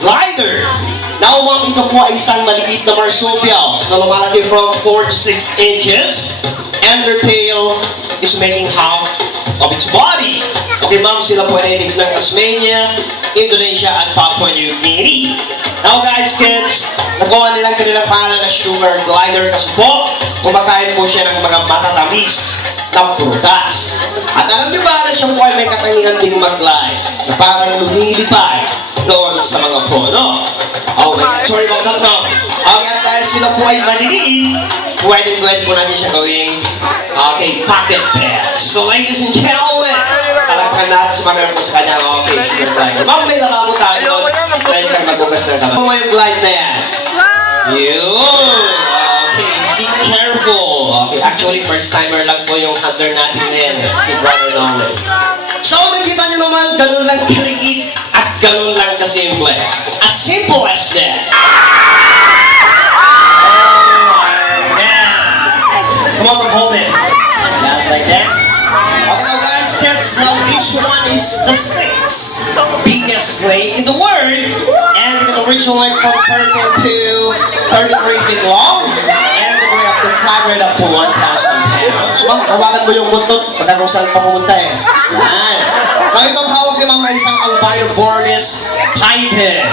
Glider. Now, ma'am, ito po ay isang maliit na marsupials na lumalaki from 4 to 6 inches. And their tail is making half of its body. Okay, ma'am, sila po ay native ng Tasmania, Indonesia, at Papua New Guinea. Now, guys, kids, nagawa nilang kanilang pangalan na sugar glider kasi po, kumakain po siya ng mga matatamis na prutas. At alam niyo ba na siya po ay may katangian din mag-glide na parang lumilipad doon sa mga puno. Oh my God, sorry about that, ma'am. Okay, at dahil sila po ay maliliit, pwede po natin siya gawing pocket pets. So, ladies and gentlemen, talagkan natin sa mga po sa kanya. Okay, sugar glider. Ma'am, may lakabo tayo. Pwede kang magbukas ng kamay. Ano yung glide na yan? Yun! Okay, be careful. Okay, actually, first timer lang po yung hunter natin na yan. Si Brother Nolan. So, nakita nyo naman, ganun lang kaliit at ganun lang kasimple. As simple as that. Come on, hold it. Just like that. Okay, now guys, kids, now each one is the 6th biggest snake in the world. And they can reach like from 30 to 33 feet long. And they weigh up to 500 up to 1,000 pounds. So, ma'am, kawalan mo yung buntot pagka kung saan pa pumunta eh. Yan. Now, itong hawak ni ma'am ay isang albino Bornis python.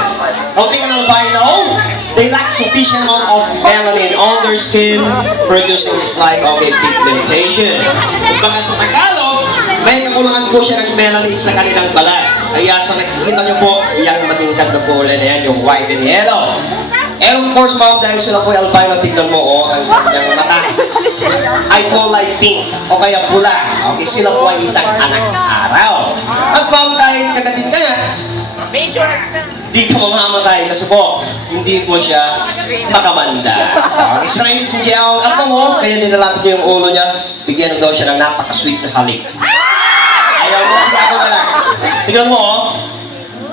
Now, being an albino, they lack sufficient amount of melanin on their skin, producing this like pigmentation. Kumbaga sa Tagalog, may kakulangan po siya ng melanin sa kanilang balat. Kaya sa nakikita niyo po, yung matingkad na kulay na yan, yung white and yellow. And of course, ma'am, dahil sila po albino, tignan mo, ang kanyang mata ay kulay pink o kaya pula. Okay, sila po ay isang anak araw. At ma'am, dahil kagatin ka nga, di ka mamamatay kasi po, hindi po siya makamanda. Okay, so ladies and gentlemen, at mo, kaya nilalapit niya yung ulo niya, bigyan daw siya ng napaka-sweet na halik. Ayaw mo, sige ako na lang. Tignan mo, oh.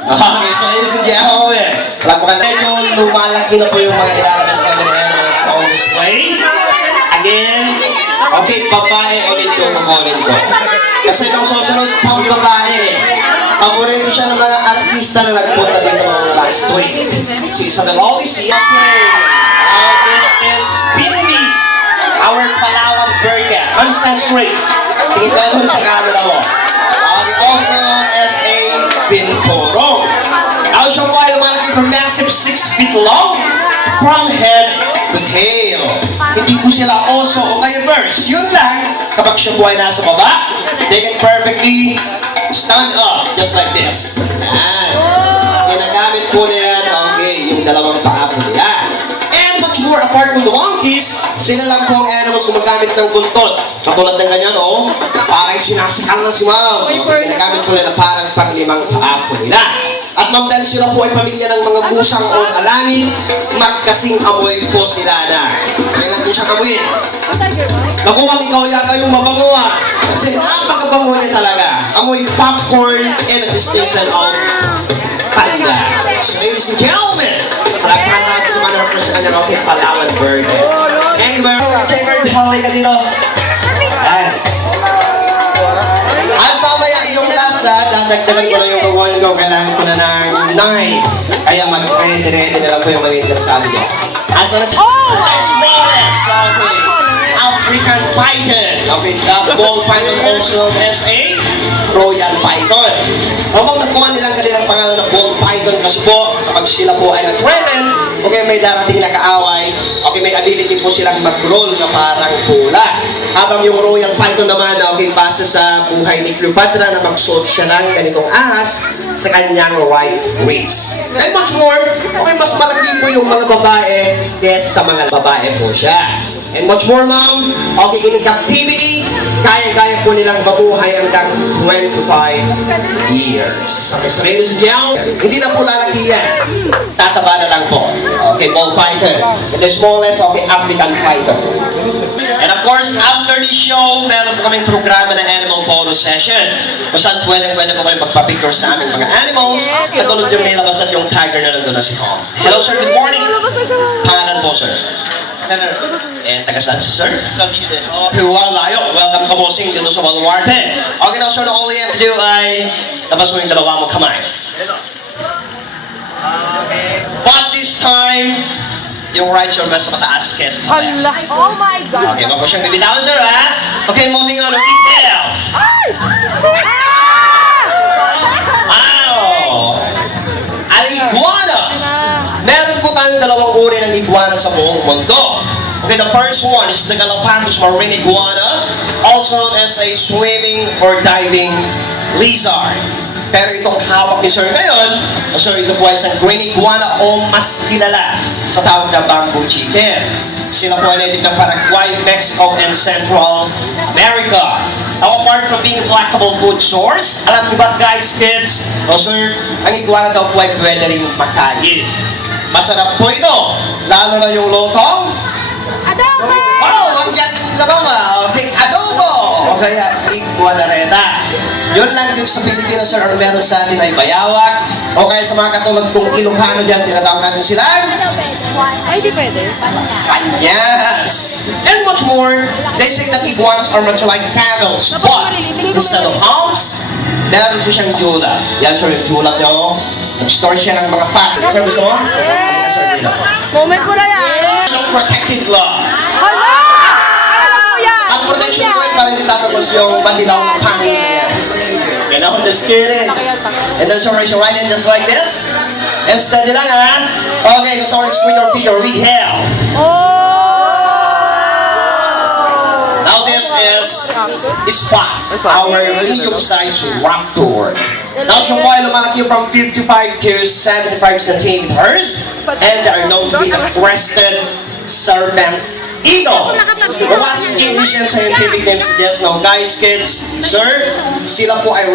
Okay, so ladies and gentlemen, lakukan na yung lumalaki na po yung mga ilalabas natin sa on display. Again, okay, babae ulit yung kukunin ko. Kasi itong susunod pang babae, paborito siya ng mga artista na nagpunta dito last week. Si Isabel Odyssey. This is Bindi, our Palawan bird cat. Understand straight. Tingin tayo doon sa camera mo. Also known as a Binturong. Now siya po ay lumalaki from massive 6 feet long from head to tail. Hindi po sila oso o kaya birds. Yun lang, kapag siya po ay nasa baba, they can perfectly stand up just like this. Yan. Ginagamit po nila, yung dalawang paa po nila. And much more apart from the monkeys, sila lang po ang animals gumagamit ng buntot. Katulad ng ganyan, parang sinasakal na si ma'am. Ginagamit po nila parang panglimang paa po nila. At ma'am, dahil sila po ay pamilya ng mga musang o alangin, magkasing amoy po sila na. Kaya natin siya amoyin. Naku, ma'am, ikaw yata yung mabango kasi napakabango niya talaga. Amoy popcorn and a distinction of panda. So ladies and gentlemen, palagpahan natin sa mga represent sa kanya Palawan bird. Thank you very much. Checker, haway ka dito. At mamaya yung last dadagdagan ko na yung kukunin ko. Kailangan ko na ng 9. Kaya mag-ready na lang po yung mga interesado dyan. Asa na siya? Smallest. Okay. African python. Okay, the ball python also known as a Royal python. Habang nagkuha nilang kanilang pangalan na ball python kasi po, kapag sila po ay nag-threaten, okay, may darating na kaaway, okay, may ability po silang mag-roll na parang pula. Habang yung Royal python naman, okay, base sa buhay ni Cleopatra na magsuot siya ng ganitong ahas sa kanyang right wrist. And much more, okay, mas malaki po yung mga babae kaysa sa mga babae po siya. And much more, ma'am, okay, in captivity, kaya-kaya po nilang mabuhay hanggang 25 years. Okay, so ladies and gentlemen, hindi na po lalaki yan. Tataba na lang po. Okay, ball python. And the smallest, okay, African python. And of course, after the show, meron po kaming programa na animal photo session. Kung saan pwede po kayo magpa-picture sa aming mga animals. Katulad yung nilabas at yung tiger na nandun na si Tom. Hello, sir. Good morning. Pangalan po, sir. And taga saan si sir? Cavite. Okay, layo. Welcome ka bossing dito sa Baluarte. Okay, now sir, all you have to do ay labas mo yung dalawa mong kamay. this time, yung right shoulder sa mataas kesa sa left. Allah. Oh my God. Okay, wag mo siyang bibitawan, sir, ha? Okay, moving on. Retail. Ay! Wow! Ang iguana. Meron po tayong dalawang uri ng iguana sa buong mundo. Okay, the first one is the Galapagos marine iguana, also known as a swimming or diving lizard. Pero itong hawak ni Sir ngayon, ito po ay isang green iguana o mas kilala sa tawag na bamboo chicken. Sila po ay native ng Paraguay, Mexico, and Central America. Now, apart from being a collectible food source, alam niyo ba guys, kids, sir, ang iguana daw po ay pwede rin makain. Masarap po ito, lalo na yung lotong. Adobo! Oh, ang galing naman okay, adobo! O kaya, iguana reta. Yun lang din sa Pilipinas, sir, ang meron sa atin ay bayawak. O kaya sa mga katulad kong Ilocano dyan, tinatawag natin sila. Ay, di pwede. Yes! And much more, they say that iguanas are much like camels, but instead of humps, meron po siyang julap. Yan, sir, yung julap nyo. Nag-store siya ng mga fat. Sir, gusto mo? Yes! Moment ko na yan. Yung protective glove. Hala! Alam ko yan! Ang protection point para hindi tatapos yung bandilaw ng hangin niya. You know, just kidding. And then, so raise your right hand just like this. And steady lang, ha? Okay, gusto ko screen or figure. We have. Now this is Spot, our medium-sized raptor. Now siya po ay lumaki from 55 to 75 centimeters, and they are known to be a crested serpent eagle. Or as English and scientific name suggests, now guys, kids, sir, sila po ay